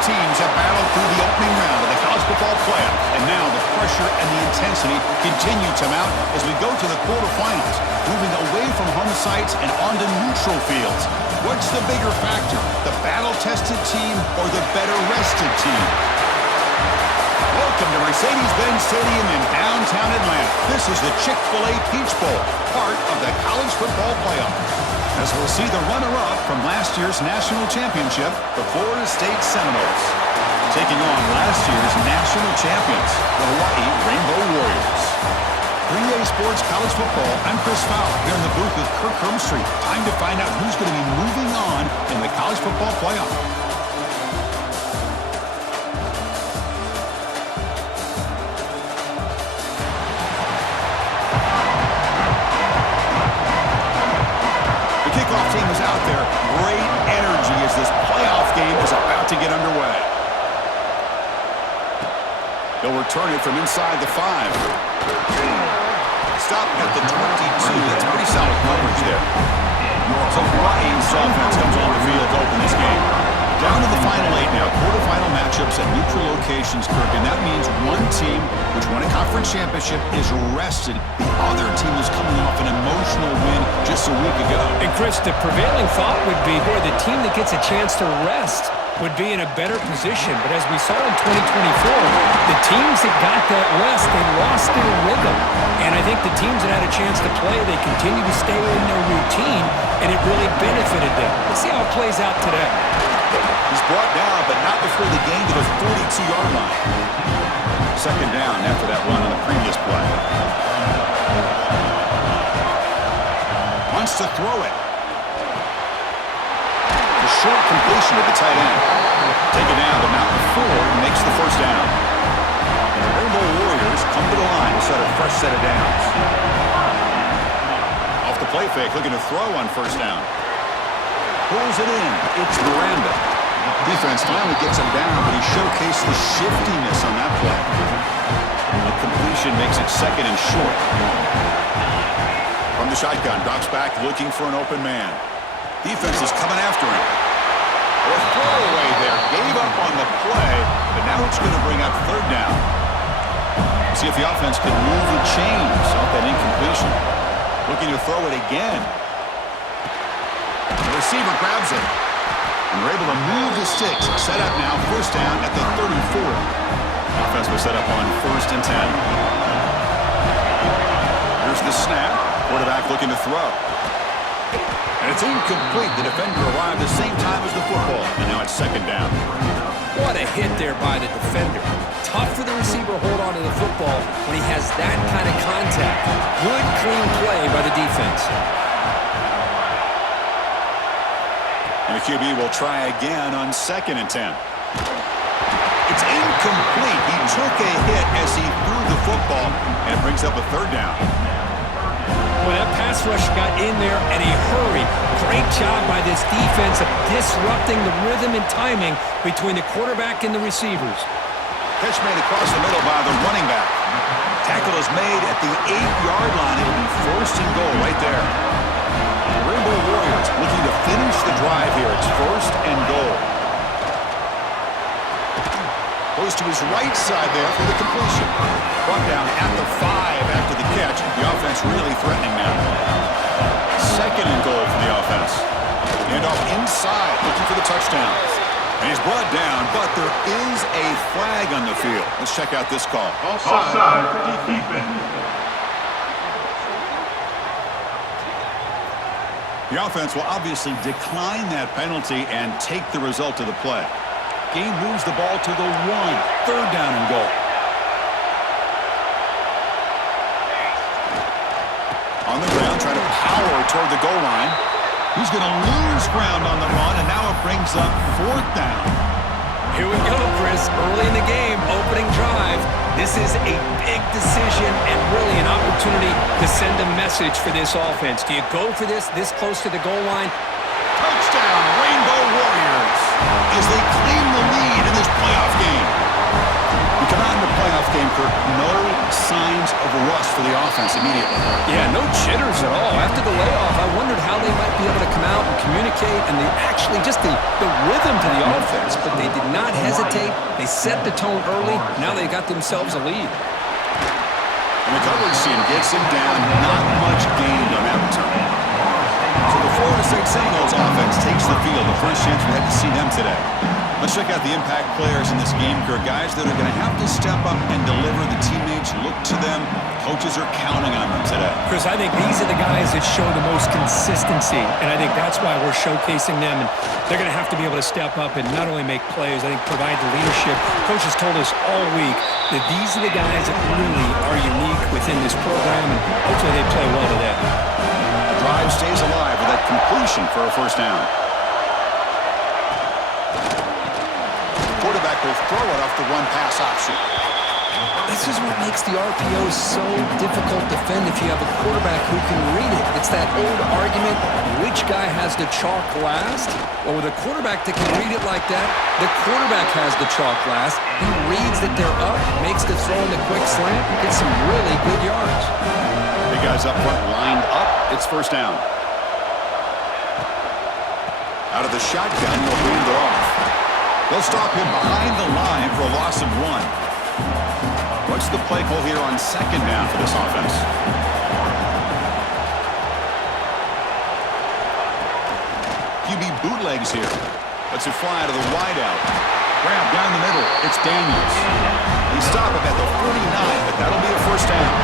teams have battled through the opening round of the college football playoff, and now the pressure and the intensity continue to mount as we go to the quarterfinals, moving away from home sites and onto neutral fields. What's the bigger factor, the battle-tested team or the better-rested team? Welcome to Mercedes-Benz Stadium in downtown Atlanta. This is the Chick-fil-A Peach Bowl, part of the college football playoff. As we'll see the runner-up from last year's national championship, the Florida State Seminoles, taking on last year's national champions, the Hawaii Rainbow Warriors. 3A Sports College Football, I'm Chris Fowler, here in the booth with Kirk Hermstreet. Time to find out who's going to be moving on in the college football playoff. Team is out there. Great energy as this playoff game is about to get underway. They'll return it from inside the 5. Stop at the 22. That's pretty solid coverage there. So Hawaii's offense comes on the field to open this game. Down to the final 8 now. Quarterfinal matchups at neutral locations, Kirk. And that means one team, which won a conference championship, is rested. The other team is coming off an emotional win just a week ago. And Chris, the prevailing thought would be, boy, the team that gets a chance to rest would be in a better position. But as we saw in 2024, the teams that got that rest, they lost their rhythm. And I think the teams that had a chance to play, they continue to stay in their routine, and it really benefited them. Let's see how it plays out today. He's brought down, but not before the gain to the 42-yard line. Second down after that run on the previous play. Wants to throw it. A short completion to the tight end. Take it down to Mountain Ford and makes the first down. And the Rainbow Warriors come to the line to set a fresh set of downs. Off the play fake, looking to throw on first down. Pulls it in. It's Miranda. Defense finally gets him down, but he showcased the shiftiness on that play. A completion makes it second and short. From the shotgun, Doc's back looking for an open man. Defense is coming after him. A throwaway there. Gave up on the play, but now it's going to bring up third down. See if the offense can move the chains off that incompletion. Looking to throw it again. The receiver grabs it. And we're able to move the sticks. Set up now, first down at the 34. Offense was set up on 1st and 10. Here's the snap. Quarterback looking to throw. And it's incomplete. The defender arrived the same time as the football. And now it's second down. What a hit there by the defender. Tough for the receiver to hold on to the football when he has that kind of contact. Good, clean play by the defense. And the QB will try again on 2nd and 10. It's incomplete. He took a hit as he threw the football and brings up a third down. Well, that pass rush got in there in a hurry. Great job by this defense of disrupting the rhythm and timing between the quarterback and the receivers. Catch made across the middle by the running back. Tackle is made at the 8-yard line. It'll be 1st and goal right there. The Rainbow Warriors looking to finish the drive here. It's 1st and goal. Goes to his right side there for the completion. Brought down at the 5 after the catch. The offense really threatening now. 2nd and goal for the offense. Hand off inside, looking for the touchdown. And he's brought down, but there is a flag on the field. Let's check out this call. Offside for defense. The offense will obviously decline that penalty and take the result of the play. Game moves the ball to the 1. 3rd down and goal. On the ground, trying to power toward the goal line. He's going to lose ground on the run, and now it brings up 4th down. Here we go, Chris. Early in the game, opening drive. This is a big decision and really an opportunity to send a message for this offense. Do you go for this close to the goal line? Touchdown, Rainbow Warriors, as they claim the lead in this playoff game. We come out in the playoff game, Kirk. No signs of rust for the offense immediately. Yeah, no jitters at all. After the layoff, I wondered how they might be able to come out and communicate, and the rhythm to the offense. But they did not hesitate. They set the tone early. Now they got themselves a lead. And the coverage team gets him down. Not much gained on that return. So the Florida State Seminoles offense takes the field. The first chance we had to see them today. Let's check out the impact players in this game, Kirk. Guys that are going to have to step up and deliver. The teammates look to them. Coaches are counting on them today. Chris, I think these are the guys that show the most consistency, and I think that's why we're showcasing them. And they're going to have to be able to step up and not only make plays, I think provide the leadership. Coaches told us all week that these are the guys that really are unique within this program, and hopefully they play well today. The drive stays alive with that completion for a first down. Quarterback will throw it off the run-pass option. This is what makes the RPO so difficult to defend if you have a quarterback who can read it. It's that old argument, which guy has the chalk last? Well, with a quarterback that can read it like that, the quarterback has the chalk last. He reads that they're up, makes the throw in the quick slant, gets some really good yards. Big guys up front lined up. It's first down. Out of the shotgun, he'll hand it off. They'll stop him behind the line for a loss of 1. What's the play call here on second down for this offense? QB bootlegs here. Lets it fly out of the wideout. Grab down the middle. It's Daniels. They stop him at the 49, but that'll be a first down.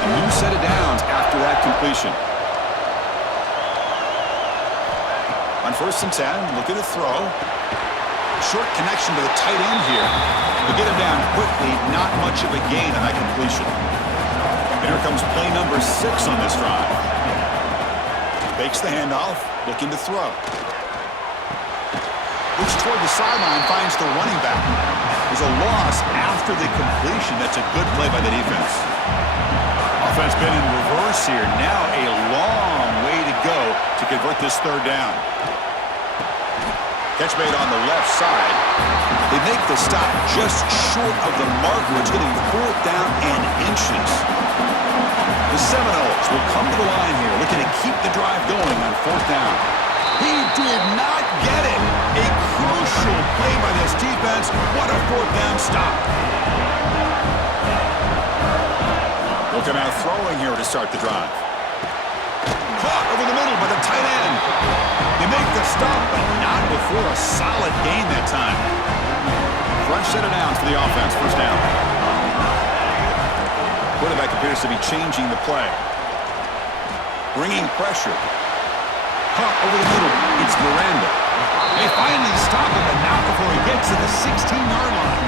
A new set of downs after that completion. On 1st and 10, look at the throw. Short connection to the tight end here. To get him down quickly, not much of a gain on that completion. And here comes play number 6 on this drive. Fakes the handoff, looking to throw. Looks toward the sideline, finds the running back. There's a loss after the completion. That's a good play by the defense. Offense been in reverse here. Now a long way to go to convert this third down. Catch made on the left side. They make the stop just short of the marker. It's going to be 4th down and inches. The Seminoles will come to the line here, looking to keep the drive going on 4th down. He did not get it. A crucial play by this defense. What a 4th down stop. Looking out throwing here to start the drive. Caught over the middle by the tight end. They make the stop, but not before a solid gain that time. Fresh set of downs for the offense. First down. Quarterback appears to be changing the play. Bringing pressure. Caught over the middle. It's Miranda. They finally stop him, but not before he gets to the 16-yard line.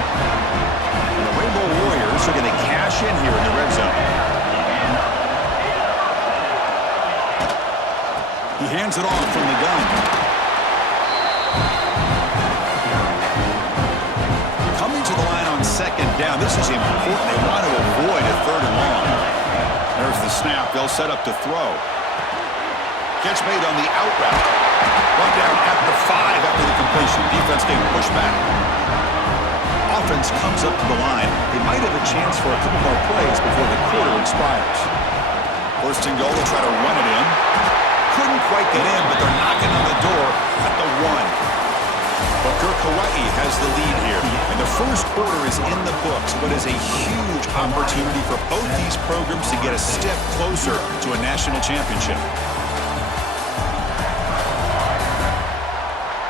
And the Rainbow Warriors are going to cash in here in the red zone. He hands it off from the gun. Coming to the line on second down. This is important. They want to avoid a 3rd and long. There's the snap. They'll set up to throw. Catch made on the out route. Run down at the 5 after the completion. Defense getting pushed back. Offense comes up to the line. They might have a chance for a couple more plays before the quarter expires. 1st and goal. They'll try to run it in. Couldn't quite get in, but they're knocking on the door at the 1. But Kirk, Hawaii has the lead here. And the first quarter is in the books, but is a huge opportunity for both these programs to get a step closer to a national championship.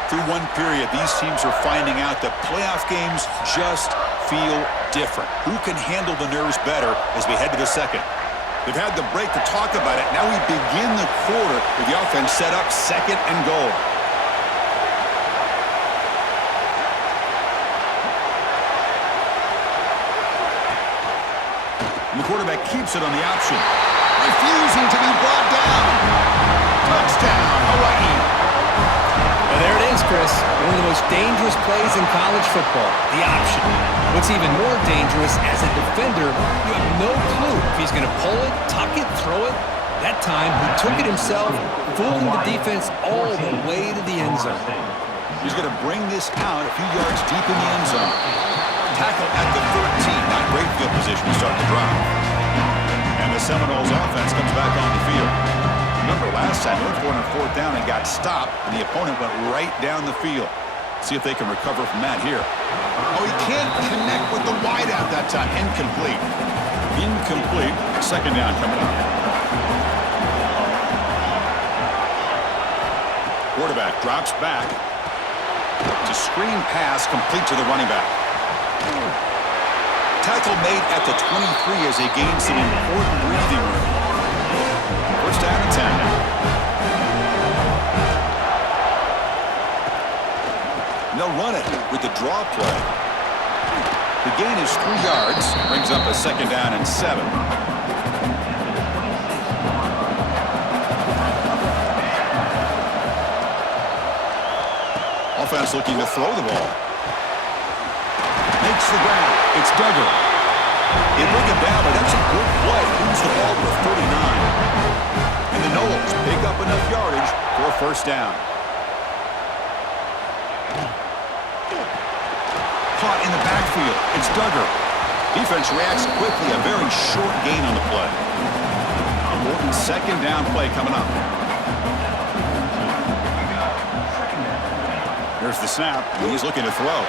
Through one period, these teams are finding out that playoff games just feel different. Who can handle the nerves better as we head to the second? They've had the break to talk about it. Now we begin the quarter with the offense set up 2nd and goal. And the quarterback keeps it on the option. Refusing to be brought down. Touchdown, Hawaii. Well, there it is, Chris. One of the most dangerous plays in college football, the option. What's even more dangerous, as a defender, you have no clue if he's going to pull it, tuck it, throw it. That time, he took it himself, fooling the defense all the way to the end zone. He's going to bring this out a few yards deep in the end zone. Tackle at the 13, not great field position to start the drive. And the Seminoles offense comes back on the field. Remember, last time they went for it on fourth down and got stopped, and the opponent went right down the field. See if they can recover from that here. Oh, he can't connect with the wideout that time. Incomplete. Incomplete. Second down coming up. Quarterback drops back. To screen pass complete to the running back. Tackle made at the 23 as they gain some important breathing room. First down and 10 now. And they'll run it with the draw play. The gain is 3 yards. Brings up a second down and 7. Offense looking to throw the ball. Makes the grab. It's Duggar. They bring him down, but that's a good play. Moves the ball to 39. And the Noles pick up enough yardage for a first down. Caught in the backfield. It's Duggar. Defense reacts quickly. A very short gain on the play. Important second down play coming up. Here's the snap. He's looking to throw.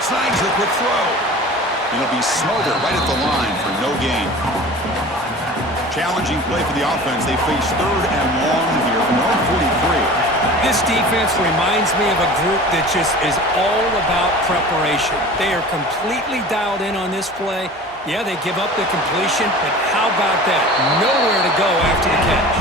Snags the quick throw. And it'll be smothered right at the line for no gain. Challenging play for the offense. They face third and long here from their own 43. This defense reminds me of a group that just is all about preparation. They are completely dialed in on this play. Yeah, they give up the completion, but how about that? Nowhere to go after the catch.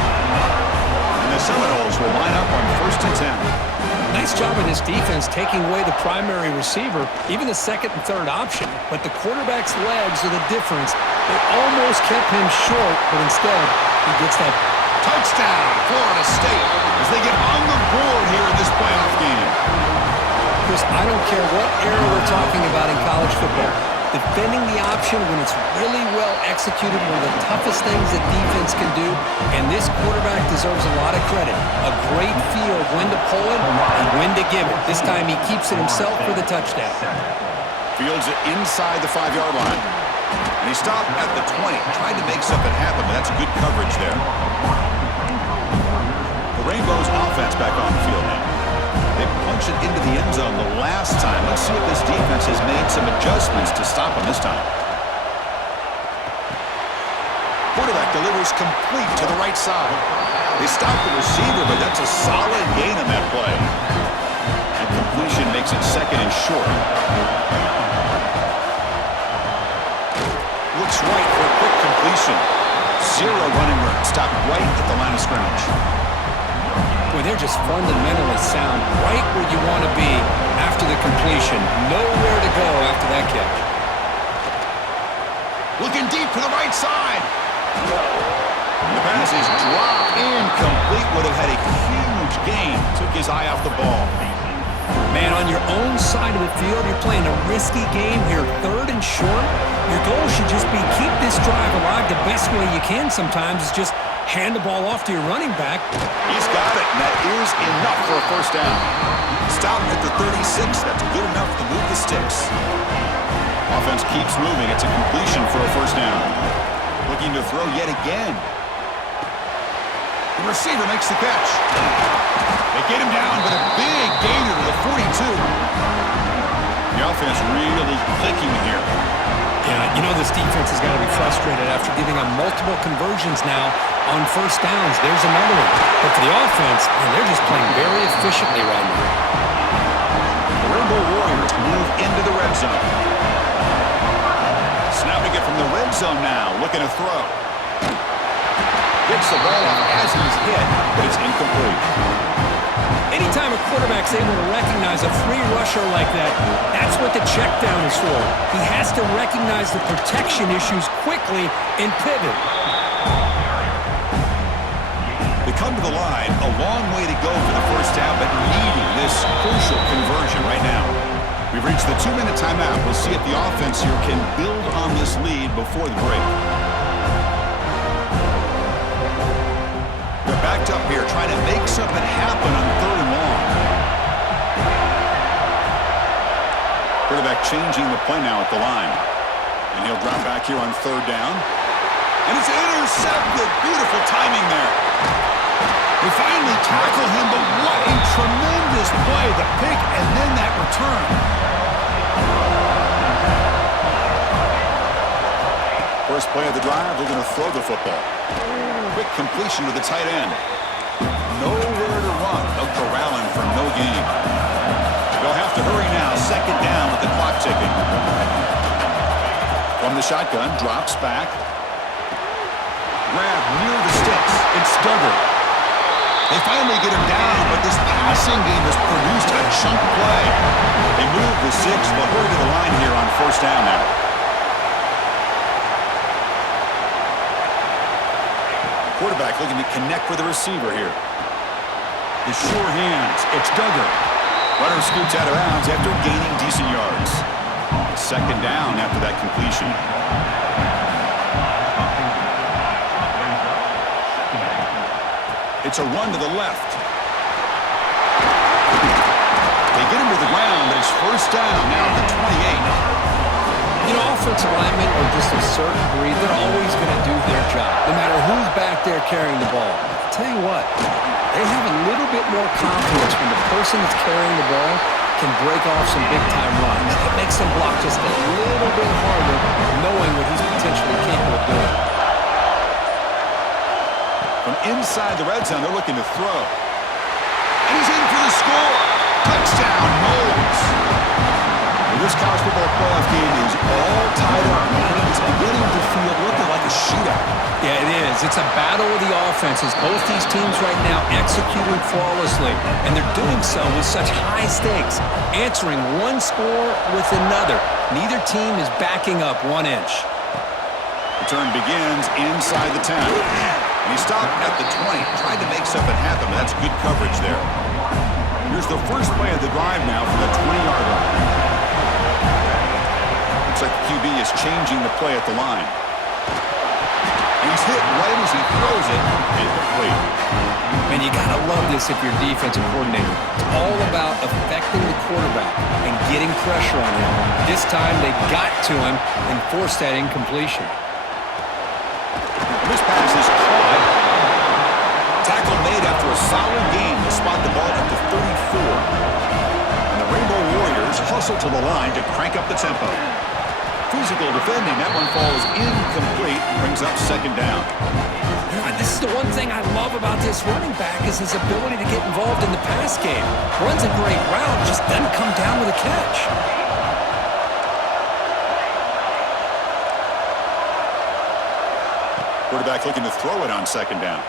And the Seminoles will line up on first and 10. Nice job of this defense taking away the primary receiver, even the second and third option. But the quarterback's legs are the difference. They almost kept him short, but instead he gets that touchdown, Florida State, as they get on the board here in this playoff game. Chris, I don't care what era we're talking about in college football. Defending the option when it's really well executed, one of the toughest things that defense can do, and this quarterback deserves a lot of credit. A great feel of when to pull it and when to give it. This time he keeps it himself for the touchdown. Fields it inside the 5-yard line. And he stopped at the 20, tried to make something happen, but that's good coverage there. The Rainbows offense back on the field now. They punched it into the end zone the last time. Let's see if this defense has made some adjustments to stop them this time. Quarterback delivers complete to the right side. They stop the receiver, but that's a solid gain on that play. And completion makes it second and short. Looks right for a quick completion. 0 running room. Stopped right at the line of scrimmage. Boy, they're just fundamentally sound right where you want to be after the completion. Nowhere to go after that catch. Looking deep to the right side. The pass is dropped incomplete. Would have had a huge gain. Took his eye off the ball. Man, on your own side of the field, you're playing a risky game here. Third and short. Your goal should just be keep this drive alive the best way you can sometimes is just hand the ball off to your running back. He's got it, and that is enough for a first down. Stop at the 36. That's good enough to move the sticks. Offense keeps moving. It's a completion for a first down. Looking to throw yet again. The receiver makes the catch. They get him down, but a big gainer to the 42. The offense really clicking here. Yeah, you know this defense has got to be frustrated after giving up multiple conversions now on first downs. There's another one. But for the offense, man, they're just playing very efficiently right now. The Rainbow Warriors move into the red zone. Snapping it from the red zone now, looking to throw. Gets the ball off as he's hit, but it's incomplete. Anytime a quarterback's able to recognize a free rusher like that, that's what the check down is for. He has to recognize the protection issues quickly and pivot. They come to the line, a long way to go for the first down, but needing this crucial conversion right now. We've reached the 2-minute timeout. We'll see if the offense here can build on this lead before the break. They're backed up here, trying to make something happen on third and long. Quarterback changing the play now at the line. And he'll drop back here on third down. And it's intercepted. Beautiful timing there. They finally tackle him, but what a tremendous play. The pick and then that return. First play of the drive, they're going to throw the football. Quick completion to the tight end. Nowhere to run. They'll corral him for no gain. They'll have to hurry now. Second down with the clock ticking. From the shotgun, drops back. Grab near the sticks. It's Duggar. They finally get him down, but this passing game has produced a chunk play. They move the 6. They'll hurry to the line here on first down now. Quarterback looking to connect with the receiver here. The sure hands. It's Duggar. Runner scoots out of bounds after gaining decent yards. Second down after that completion. It's a run to the left. They get him to the ground, but it's first down now at the 28. You know, offensive linemen are just a certain breed. They're always going to do their job, no matter who's back there carrying the ball. I'll tell you what, they have a little bit more confidence when the person that's carrying the ball can break off some big-time runs. It makes them block just a little bit harder, knowing what he's potentially capable of doing. From inside the red zone, they're looking to throw. And he's in for the score. Touchdown, Knowles. This college football playoff game is all tied up. It's beginning to feel looking like a shootout. Yeah, it is. It's a battle of the offenses. Both these teams right now executing flawlessly, and they're doing so with such high stakes, answering one score with another. Neither team is backing up 1 inch. Return begins inside the 10. And he stopped at the 20. Tried to make something happen, but that's good coverage there. Here's the first play of the drive now from the 20-yard line. Looks like the QB is changing the play at the line. And he's hit right as he throws it. Incomplete. Man, you got to love this if you're a defensive coordinator. It's all about affecting the quarterback and getting pressure on him. This time they got to him and forced that incompletion. This pass is caught. Tackle made after a solid game to spot the ball at the 34. And the Rainbow Warriors hustle to the line to crank up the tempo. Physical defending. That one falls incomplete. Brings up second down. This is the one thing I love about this running back is his ability to get involved in the pass game. Runs a great route, just doesn't come down with a catch. Quarterback looking to throw it on second down.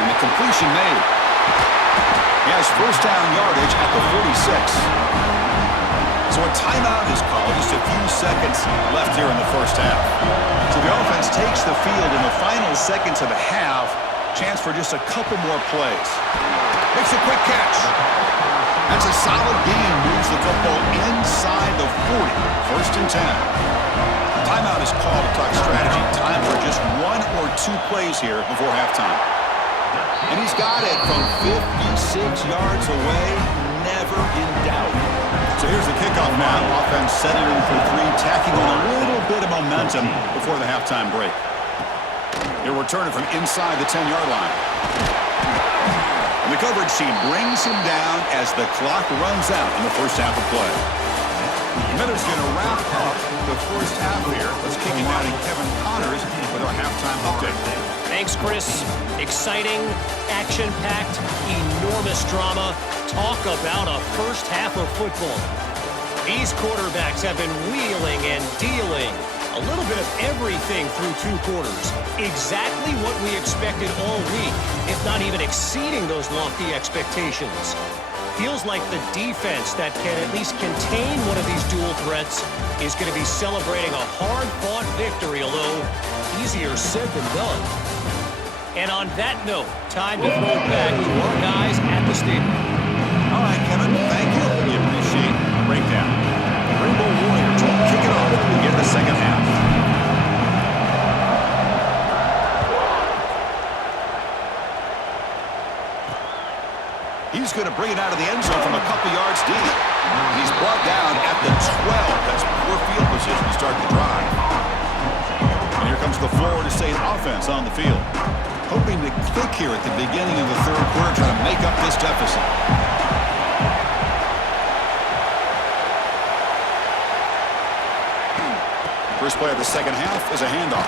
And the completion made. He has first down yardage at the 46. So a timeout is called. Just a few seconds left here in the first half. So the offense takes the field in the final seconds of the half. Chance for just a couple more plays. Makes a quick catch. That's a solid gain. Moves the football inside the 40. First and 10. Timeout is called to talk strategy. Time for just 1 or 2 plays here before halftime. And he's got it from 56 yards away. Never in doubt. So here's the kickoff now. Offense setting in for 3, tacking on a little bit of momentum before the halftime break. He'll return it from inside the 10-yard line. And the coverage team brings him down as the clock runs out in the first half of play. Miller's going to wrap up the first half here. Let's kick it down to Kevin Connors with our halftime update. Thanks, Chris. Exciting, action-packed, enormous drama. Talk about a first half of football. These quarterbacks have been wheeling and dealing. A little bit of everything through 2 quarters. Exactly what we expected all week, if not even exceeding those lofty expectations. Feels like the defense that can at least contain one of these dual threats is going to be celebrating a hard-fought victory, although easier said than done. And on that note, time to throw it back to our guys at the stadium. All right, Kevin, thank you. We appreciate the breakdown. The Rainbow Warriors will kick it off to begin the second half. He's going to bring it out of the end zone from a couple yards deep. He's brought down at the 12. That's poor field position to start the drive. And here comes the Florida State offense on the field. hoping to click here at the beginning of the third quarter, trying to make up this deficit. First play of the second half is a handoff.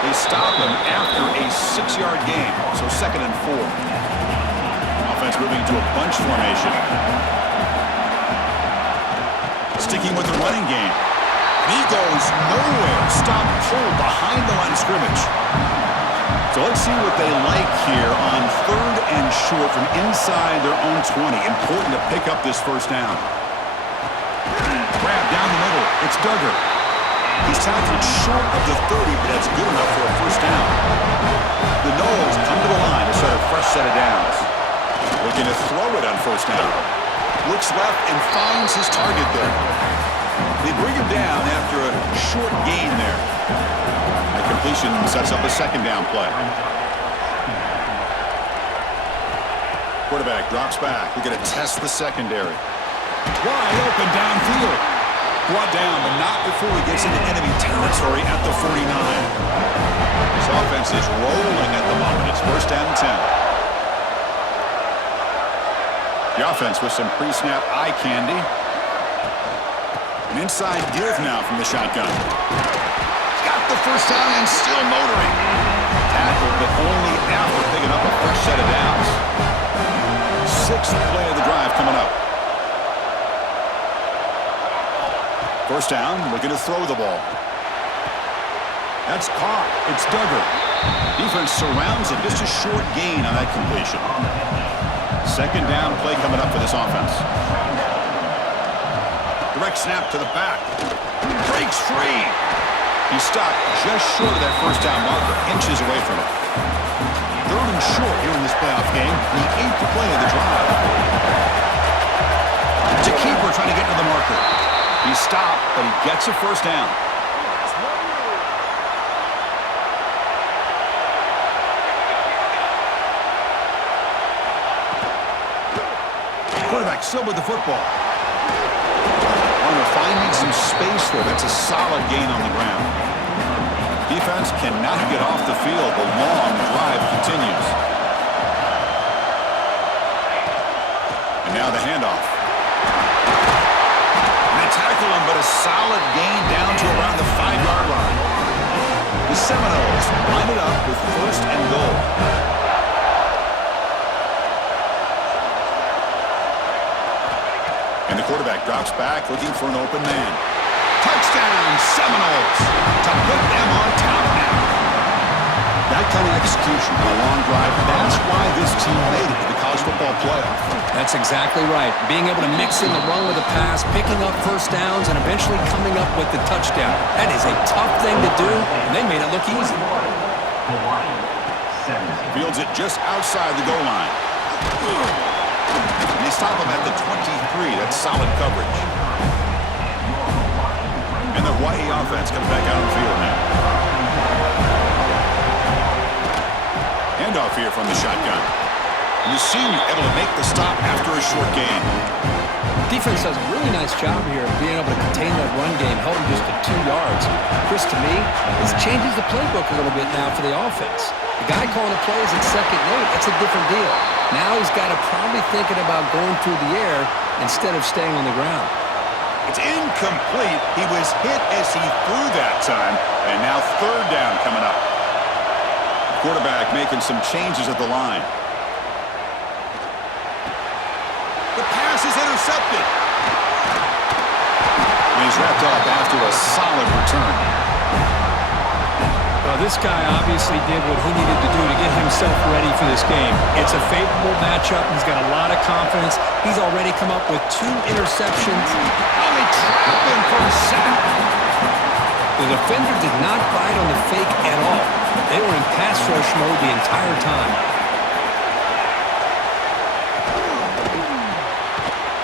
They stop him after a 6-yard gain, so 2nd and 4. Offense moving to a bunch formation. Sticking with the running game. And he goes nowhere. Stop pull behind the line of scrimmage. So let's see what they like here on 3rd and short from inside their own 20. Important to pick up this first down. Grab down the middle. It's Duggar. He's tackled short of the 30, but that's good enough for a first down. The Noles come to the line to start a fresh set of downs. Looking to throw it on first down. Looks left and finds his target there. They bring him down after a short gain there. That completion sets up a second down play. Quarterback drops back. We're going to test the secondary. Wide open downfield. Brought down, but not before he gets into enemy territory at the 49. This offense is rolling at the moment. It's 1st down and 10. The offense with some pre-snap eye candy. An inside give now from the shotgun. Got the first down and still motoring. Tackled, but only after picking up a fresh set of downs. 6th play of the drive coming up. First down, looking to throw the ball. That's caught. It's Duggar. Defense surrounds him. Just a short gain on that completion. Second down play coming up for this offense. Direct snap to the back. Breaks free. He's stopped just short of that first down marker, inches away from it. 3rd and short here in this playoff game, the 8th play of the drive. To keeper trying to get to the marker. He stopped, but he gets a first down. Quarterback still with the football. Finding some space there. That's a solid gain on the ground. Defense cannot get off the field. The long drive continues. And now the handoff. Tackle him, but a solid gain down to around the 5-yard line. The Seminoles line it up with 1st and goal. And the quarterback drops back, looking for an open man. Touchdown, Seminoles, to put them on top now. That kind of execution on a long drive, that's why this team made it to the college football playoff. That's exactly right. Being able to mix in the run with the pass, picking up first downs, and eventually coming up with the touchdown. That is a tough thing to do, and they made it look easy. Fields it just outside the goal line. And they stop him at the 23. That's solid coverage. And the Hawaii offense comes back out on the field now. Handoff here from the shotgun. And the senior able to make the stop after a short gain. Defense does a really nice job here of being able to contain that run game, held him just to 2 yards. Chris, to me, this changes the playbook a little bit now for the offense. The guy calling the plays at 2nd and 8, that's a different deal. Now he's got to probably thinking about going through the air instead of staying on the ground. It's incomplete. He was hit as he threw that time. And now 3rd down coming up. Quarterback making some changes at the line. The pass is intercepted. And he's wrapped up after a solid return. Well, this guy obviously did what he needed to do to get himself ready for this game. It's a favorable matchup. He's got a lot of confidence. He's already come up with 2 interceptions. Oh, they trap him for a sack. The defender did not bite on the fake at all. They were in pass rush mode the entire time.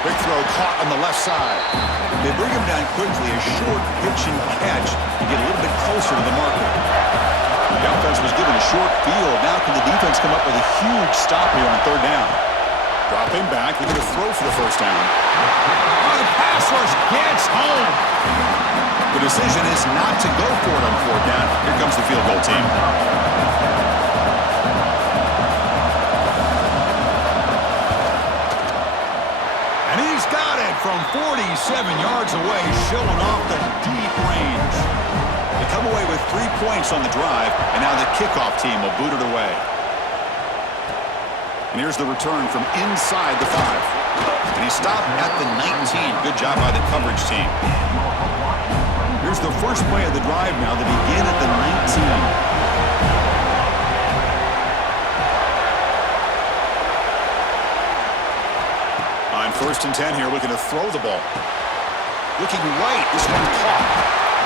Big throw caught on the left side. They bring him down quickly, a short pitch and catch to get a little bit closer to the marker. The offense was given a short field. Now can the defense come up with a huge stop here on 3rd down? Dropping back, looking to throw for the first down. Oh, the pass rush gets home. The decision is not to go for it on 4th down. Here comes the field goal team. from 47 yards away, showing off the deep range. They come away with 3 points on the drive, and now the kickoff team will boot it away. And here's the return from inside the 5. And he stopped at the 19. Good job by the coverage team. Here's the first play of the drive now. They begin at the 19. First and 10 here, looking to throw the ball. Looking right, this one caught.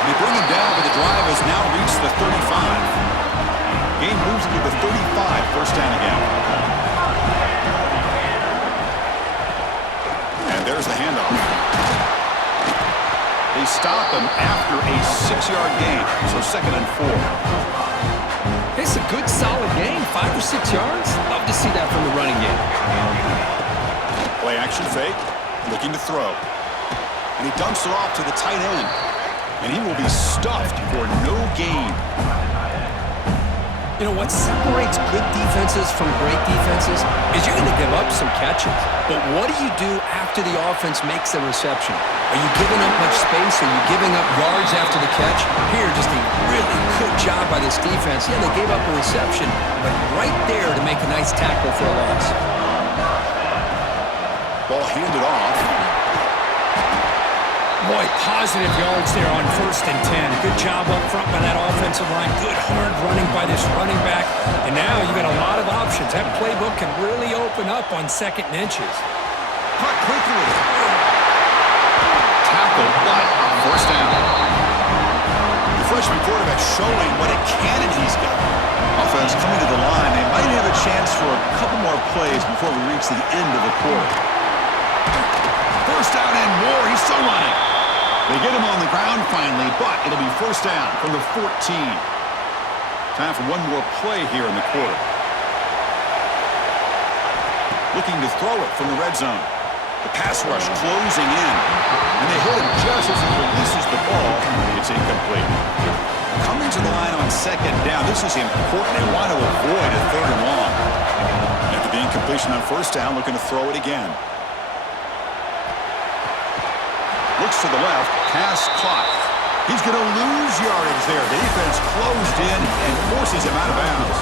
They bring him down, but the drive has now reached the 35. Game moves to the 35, first down again. And there's the handoff. They stop him after a 6-yard gain, so 2nd and 4. It's a good, solid gain, 5 or 6 yards. Love to see that from the running game. Play action fake, looking to throw. And he dumps it off to the tight end. And he will be stuffed for no gain. You know, what separates good defenses from great defenses is you're going to give up some catches. But what do you do after the offense makes the reception? Are you giving up much space? Are you giving up yards after the catch? Here, just a really good job by this defense. Yeah, they gave up a reception, but right there to make a nice tackle for a loss. Ball handed off. Boy, positive yards there on 1st and 10. Good job up front by that offensive line. Good hard running by this running back. And now you got a lot of options. That playbook can really open up on 2nd and inches. Cut quickly. Tackle, but first down. The freshman quarterback showing what a cannon he's got. Offense coming to the line. They might have a chance for a couple more plays before we reach the end of the quarter. First down and more. He's still running. They get him on the ground finally, but it'll be first down from the 14. Time for one more play here in the quarter. Looking to throw it from the red zone. The pass rush closing in. And they hit him just as he releases the ball. It's incomplete. Coming to the line on 2nd down. This is important. They want to avoid a 3rd and long. After the incompletion on first down, looking to throw it again. Looks to the left, pass caught. He's going to lose yardage there. The defense closed in and forces him out of bounds.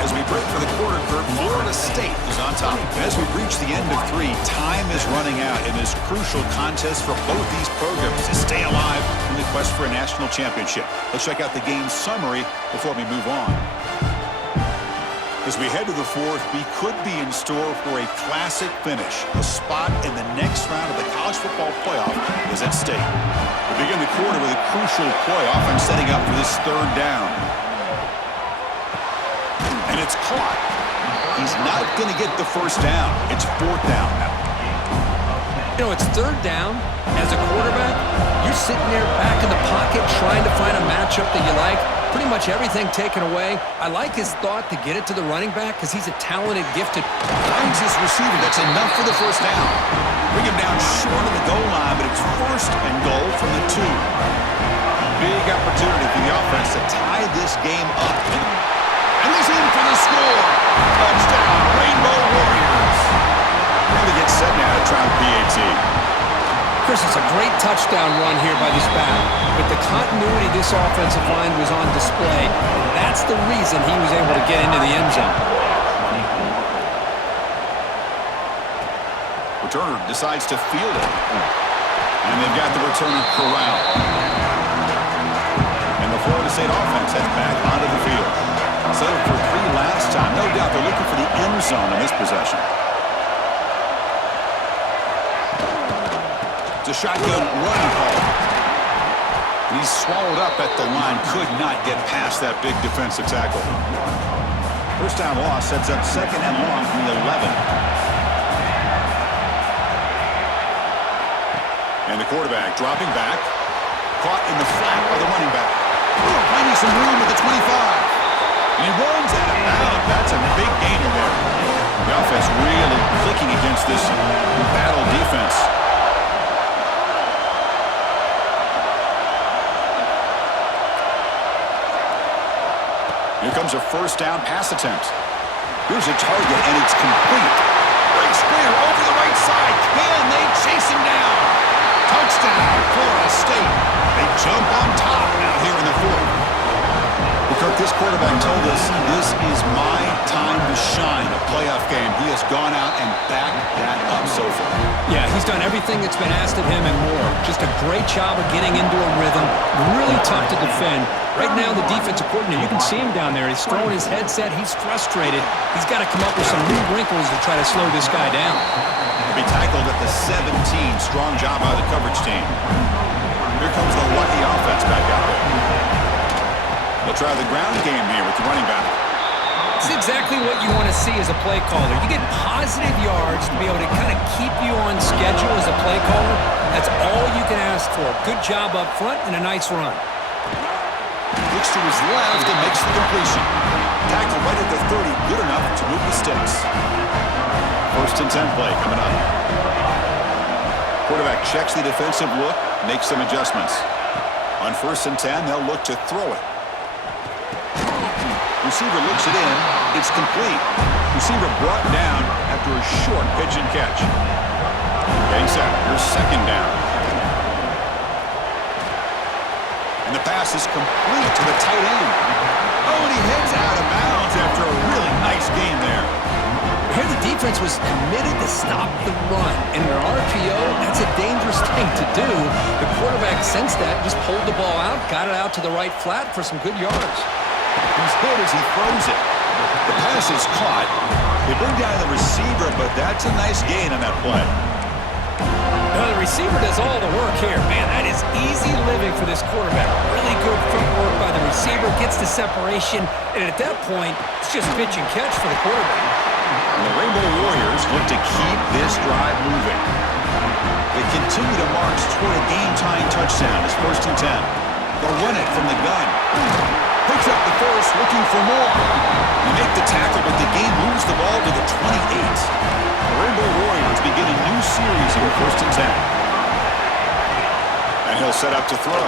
As we break for the quarter, Kurt, Florida State is on top. As we reach the end of 3, time is running out in this crucial contest for both these programs to stay alive in the quest for a national championship. Let's check out the game summary before we move on. As we head to the 4th, we could be in store for a classic finish. A spot in the next round of the college football playoff is at stake. We begin the quarter with a crucial play, often setting up for this 3rd down. And it's caught. He's not going to get the first down. It's 4th down now. You know, it's 3rd down. As a quarterback, you're sitting there back in the pocket trying to find a matchup that you like. Pretty much everything taken away. I like his thought to get it to the running back because he's a talented, gifted. Finds his receiver. That's enough for the first down. Bring him down short of the goal line, but it's 1st and goal from the 2. Big opportunity for the offense to tie this game up. And he's in for the score. Touchdown, Rainbow Warriors. Now they get set now to try the PAT. Chris, it's a great touchdown run here by this back, but the continuity this offensive line was on display, and that's the reason he was able to get into the end zone. Returner decides to field it. And they've got the returner corralled. And the Florida State offense heads back onto the field. Settled for 3 last time. No doubt they're looking for the end zone in this possession. It's a shotgun run call. And he's swallowed up at the line. Could not get past that big defensive tackle. First down loss sets up 2nd and long from the 11. And the quarterback dropping back. Caught in the flat by the running back. Finding some room at the 25. And he runs out of bounds. That's a big gainer there. The offense really clicking against this battle defense. Here comes a first down pass attempt. Here's a target, and it's complete. Breaks free Fire over the right side. Can they chase him down? Touchdown, Florida State. They jump on top now here in the fourth. Well, Kirk, this quarterback told us this is my time to shine, a playoff game. He has gone out and backed that up so far. Yeah, he's done everything that's been asked of him and more. Just a great job of getting into a rhythm. Really tough to defend. Right now, the defensive coordinator, you can see him down there. He's throwing his headset. He's frustrated. He's got to come up with some new wrinkles to try to slow this guy down. He'll be tackled at the 17. Strong job by the coverage team. Here comes the lucky offense back out there. They'll try the ground game here with the running back. It's exactly what you want to see as a play caller. You get positive yards to be able to kind of keep you on schedule as a play caller. That's all you can ask for. Good job up front and a nice run. Looks to his left and makes the completion. Tackle right at the 30. Good enough to move the sticks. First and 10 play coming up. Quarterback checks the defensive look, makes some adjustments. On first and 10, they'll look to throw it. Receiver looks it in. It's complete. Receiver brought down after a short pitch and catch. Getting set. Here's second down. And the pass is complete to the tight end. Oh, and he heads out of bounds after a really nice game there. Here the defense was committed to stop the run. In their RPO, that's a dangerous thing to do. The quarterback sensed that, just pulled the ball out, got it out to the right flat for some good yards. He's hit as he throws it. The pass is caught. They bring down the receiver, but that's a nice gain on that play. Now the receiver does all the work here. Man, that is easy living for this quarterback. Really good footwork by the receiver, gets the separation, and at that point, it's just pitch and catch for the quarterback. And the Rainbow Warriors look to keep this drive moving. They continue to march toward a game-tying touchdown. It's first and 10. They'll run it from the gun. Picks up the first, looking for more. They make the tackle, but the game moves the ball to the 28. The Rainbow Warriors begin a new series here, first and 10. And he'll set up to throw.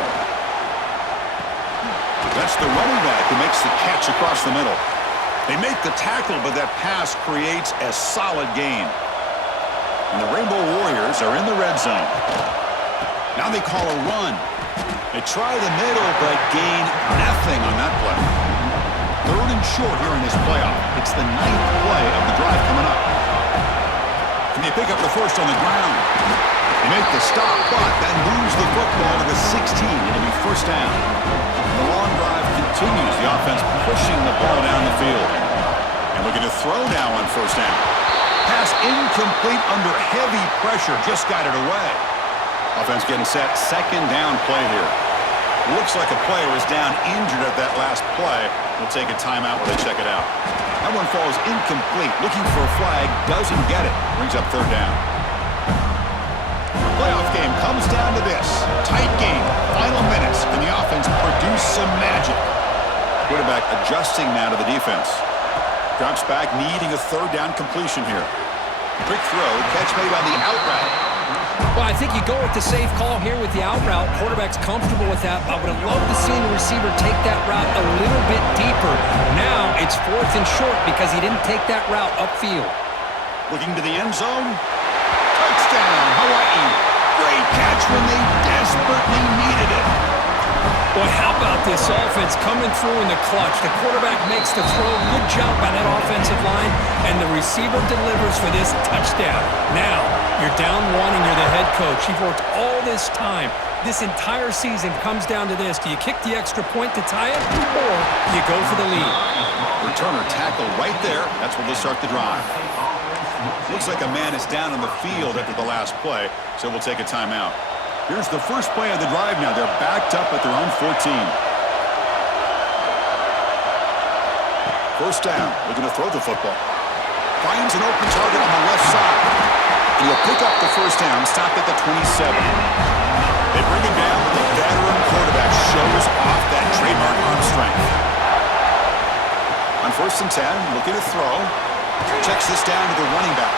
That's the running back who makes the catch across the middle. They make the tackle, but that pass creates a solid gain. And the Rainbow Warriors are in the red zone. Now they call a run. They try the middle, but gain nothing on that play. Third and short here in this playoff. It's the 9th play of the drive coming up. And they pick up the first on the ground. They make the stop, but then moves the football to the 16. It'll be first down. The long drive continues. The offense pushing the ball down the field. And looking to throw now on first down. Pass incomplete under heavy pressure. Just got it away. Offense getting set. Second down play here. Looks like a player is down injured at that last play. We'll take a timeout while they check it out. That one falls incomplete. Looking for a flag. Doesn't get it. Brings up third down. The playoff game comes down to this. Tight game. Final minutes. Can the offense produce some magic? Quarterback adjusting now to the defense. Drops back, needing a third down completion here. Quick throw. Catch made on the out route. Well, I think you go with the safe call here with the out route. Quarterback's comfortable with that. I would have loved to see the receiver take that route a little bit deeper. Now it's fourth and short because he didn't take that route upfield. Looking to the end zone. Touchdown, Hawaii. Great catch when they desperately needed it. Boy, how about this offense coming through in the clutch? The quarterback makes the throw. Good job by that offensive line. And the receiver delivers for this touchdown. Now, you're down one and you're the head coach. You've worked all this time. This entire season comes down to this. Do you kick the extra point to tie it, or do you go for the lead? Returner tackle right there. That's where they'll start the drive. Looks like a man is down on the field after the last play, so we'll take a timeout. Here's the first play of the drive now. They're backed up at their own 14. First down. Looking to throw the football. Finds an open target on the left side. And he'll pick up the first down, stop at the 27. They bring him down, but the veteran quarterback shows off that trademark arm strength. On first and 10, looking to throw. Checks this down to the running back.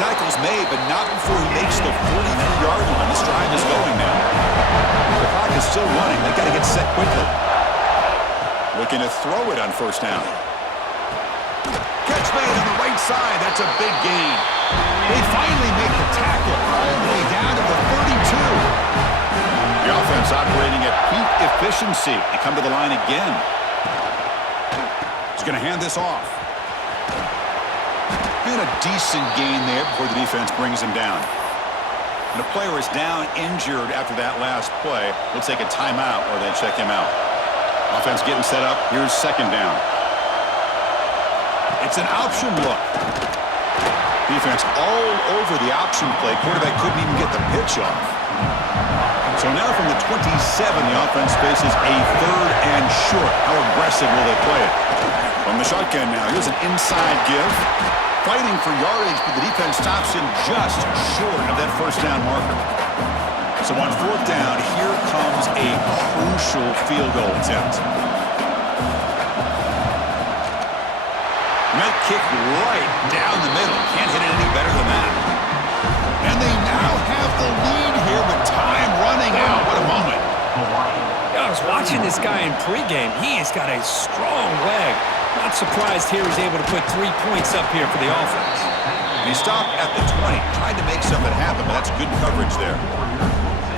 Tackles made, but not before he makes the 43-yard line. This drive is going now. The clock is still running. They've got to get set quickly. Looking to throw it on first down. Catch made on the right side. That's a big gain. They finally make the tackle all the way down to the 32. The offense operating at peak efficiency. They come to the line again. He's going to hand this off. And a decent gain there before the defense brings him down. And the player is down injured after that last play. They'll take a timeout or they check him out. Offense getting set up. Here's second down. It's an option look. Defense all over the option play. Quarterback couldn't even get the pitch off. So now from the 27, the offense faces a third and short. How aggressive will they play it? From the shotgun now, here's an inside give. Fighting for yardage, but the defense stops him just short of that first down marker. So on fourth down, here comes a crucial field goal attempt. That kick right down the middle. Can't hit it any better than that. And they now have the lead here with time running out. What a moment. I was watching this guy in pregame. He has got a strong leg. Not surprised here he's able to put 3 points up here for the offense. He stopped at the 20. Tried to make something happen, but that's good coverage there.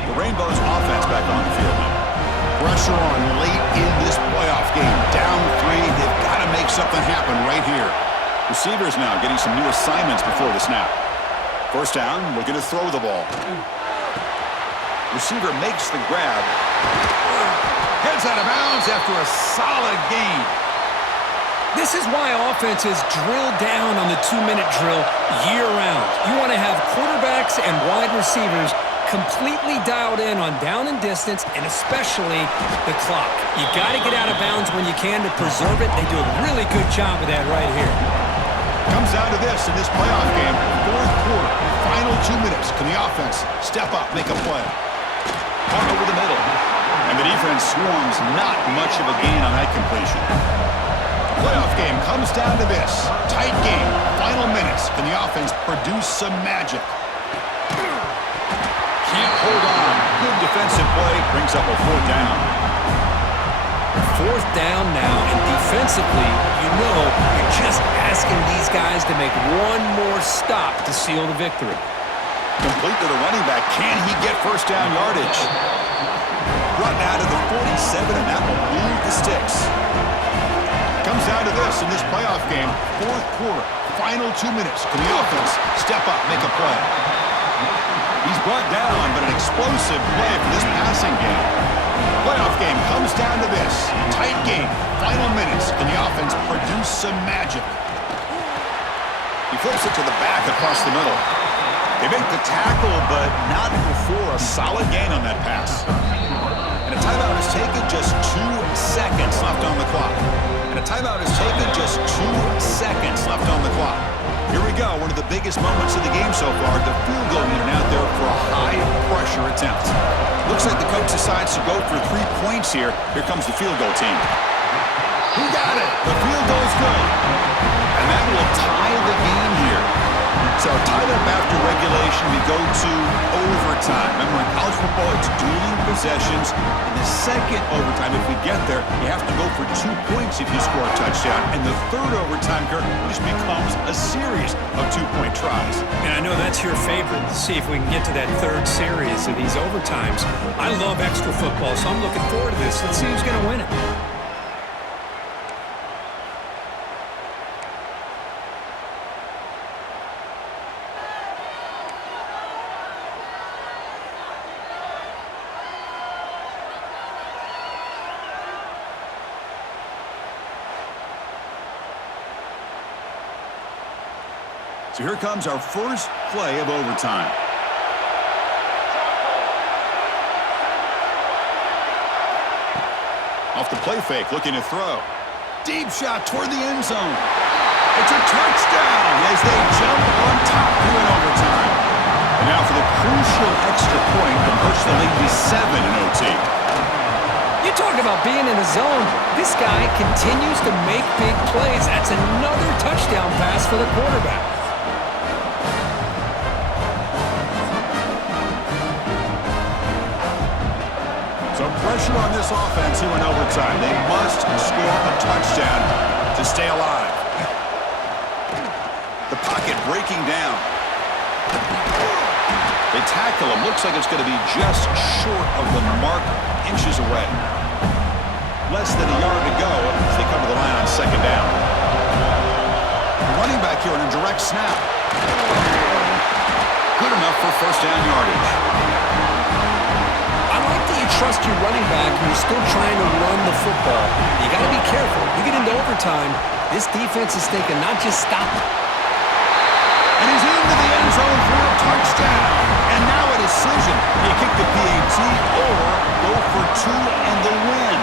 The Rainbows offense back on the field now. Pressure on late in this playoff game. Down 3. They've got to make something happen right here. Receivers now getting some new assignments before the snap. First down, looking to throw the ball. Receiver makes the grab. Heads out of bounds after a solid gain. This is why offenses drill down on the 2-minute drill year-round. You want to have quarterbacks and wide receivers completely dialed in on down and distance, and especially the clock. You got to get out of bounds when you can to preserve it. They do a really good job of that right here. Comes down to this in this playoff game. Fourth quarter, final 2 minutes. Can the offense step up, make a play? Caught over the middle. And the defense swarms. Not much of a gain on that completion. Playoff game comes down to this. Tight game, final minutes. Can the offense produce some magic? Can't hold on. Good defensive play. Brings up a fourth down. Fourth down now, and defensively, you're just asking these guys to make one more stop to seal the victory. Complete to the running back. Can he get first down yardage? Brought now to the 47, and that will move the sticks. Comes down to this in this playoff game. Fourth quarter, final 2 minutes. Can the offense step up, make a play? He's brought down, but an explosive play for this passing game. Playoff game comes down to this. Tight game, final minutes. Can the offense produce some magic? He flips it to the back across the middle. They make the tackle, but not before a solid gain on that pass. And a timeout is taken, just 2 seconds left on the clock. And a timeout is taken, just 2 seconds left on the clock. Here we go, one of the biggest moments of the game so far. The field goal unit out there for a high-pressure attempt. Looks like the coach decides to go for 3 points here. Here comes the field goal team. Who got it? The field goal's good. And that will tie the game here. So tied up after regulation, we go to overtime. Remember, in college football, it's dueling possessions. In the second overtime, if we get there, you have to go for 2 points if you score a touchdown. And the third overtime, Kirk, just becomes a series of 2-point tries. And I know that's your favorite, to see if we can get to that third series of these overtimes. I love extra football, so I'm looking forward to this. Let's see who's going to win it. So here comes our first play of overtime. Off the play fake, looking to throw. Deep shot toward the end zone. It's a touchdown as they jump on top here in overtime. And now for the crucial extra point to push the lead to 7 in OT. You talk about being in the zone. This guy continues to make big plays. That's another touchdown pass for the quarterback. So pressure on this offense here in overtime. They must score a touchdown to stay alive. breaking down. They tackle him. Looks like it's going to be just short of the mark, inches away. Less than a yard to go as they come to the line on second down. The running back here on a direct snap. Good enough for first down yardage. I like that you trust your running back and you're still trying to run the football. You got to be careful. You get into overtime, this defense is thinking not just stop it. And he's into the end zone for a touchdown. And now a decision. Do you kick the PAT or go for two and the win?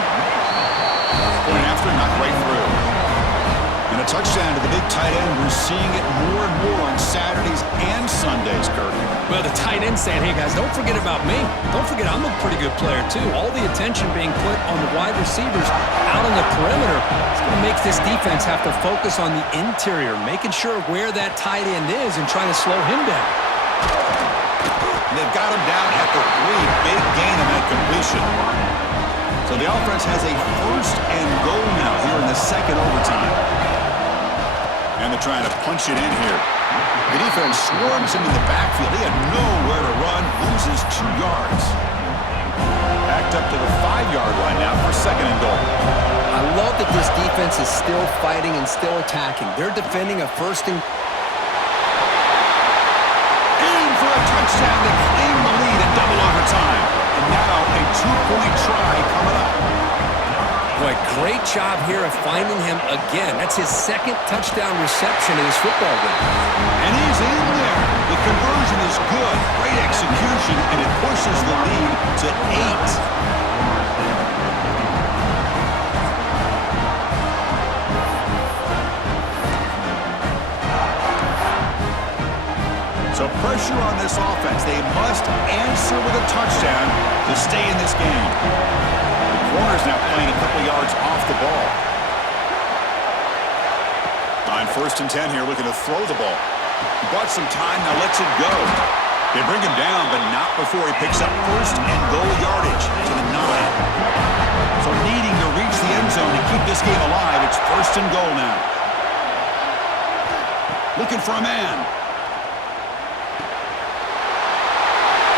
Point after, not right through. And a touchdown to the big tight end. We're seeing it more and more on Saturdays and Sundays, Kurt. Well, the tight end saying, hey, guys, don't forget about me. Don't forget I'm a pretty good player, too. All the attention being put on the wide receivers out on the perimeter. It's going to make this defense have to focus on the interior, making sure where that tight end is and trying to slow him down. They've got him down at the 3. Big gain on that completion. So the offense has a first and goal now here in the second overtime. And they're trying to punch it in here. The defense swarms him in the backfield. He had nowhere to run, loses 2 yards. Backed up to the 5-yard line now for second and goal. I love that this defense is still fighting and still attacking. They're defending a first and... In for a touchdown to claim the lead in double overtime. And now a 2-point try coming up. Boy, great job here of finding him again. That's his second touchdown reception in his football game. And he's in there. The conversion is good. Great execution, and it pushes the lead to 8. So pressure on this offense. They must answer with a touchdown to stay in this game. The corner's now playing a couple yards off the ball. On first and 10 here, looking to throw the ball. He bought some time, now lets it go. They bring him down, but not before he picks up first and goal yardage to the 9. So needing to reach the end zone to keep this game alive, it's first and goal now. Looking for a man.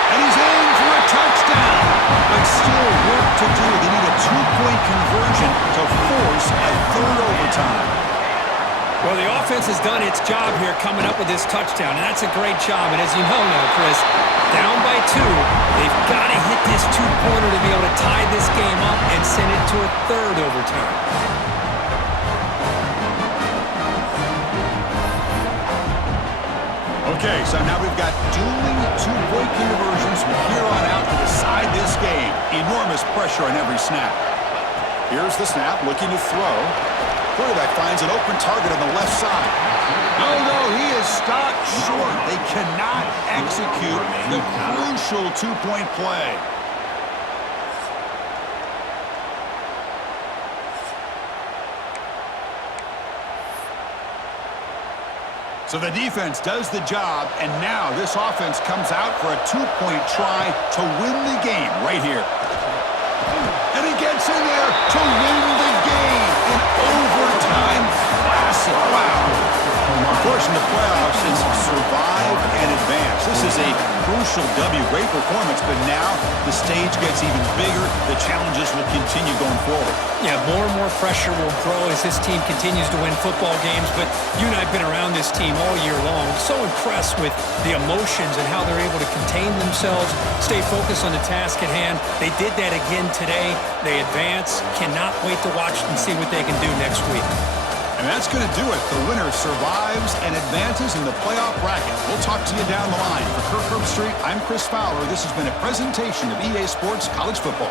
And he's in for a touchdown. But still work to do. They need a 2-point conversion to force a third overtime. Well, the offense has done its job here coming up with this touchdown, and that's a great job. And as you know now, Chris, down by 2, they've got to hit this 2-pointer to be able to tie this game up and send it to a third overtime. Okay, so now we've got dueling 2-point conversions from here on out to decide this game. Enormous pressure on every snap. Here's the snap, looking to throw. Quarterback finds an open target on the left side. No, he is stopped short. They cannot execute the crucial 2-point play. So the defense does the job, and now this offense comes out for a 2-point try to win the game right here. And he gets in there to win the game in overtime. Classic. Wow. Of course, in the playoffs is survive and advance. This is a crucial W. Great performance, but now the stage gets even bigger. The challenges will continue going forward. Yeah, more and more pressure will grow as this team continues to win football games, but you and I have been around this team all year long. So impressed with the emotions and how they're able to contain themselves, stay focused on the task at hand. They did that again today. They advance. Cannot wait to watch and see what they can do next week. And that's going to do it. The winner survives and advances in the playoff bracket. We'll talk to you down the line. For Kirk Herbstreit, I'm Chris Fowler. This has been a presentation of EA Sports College Football.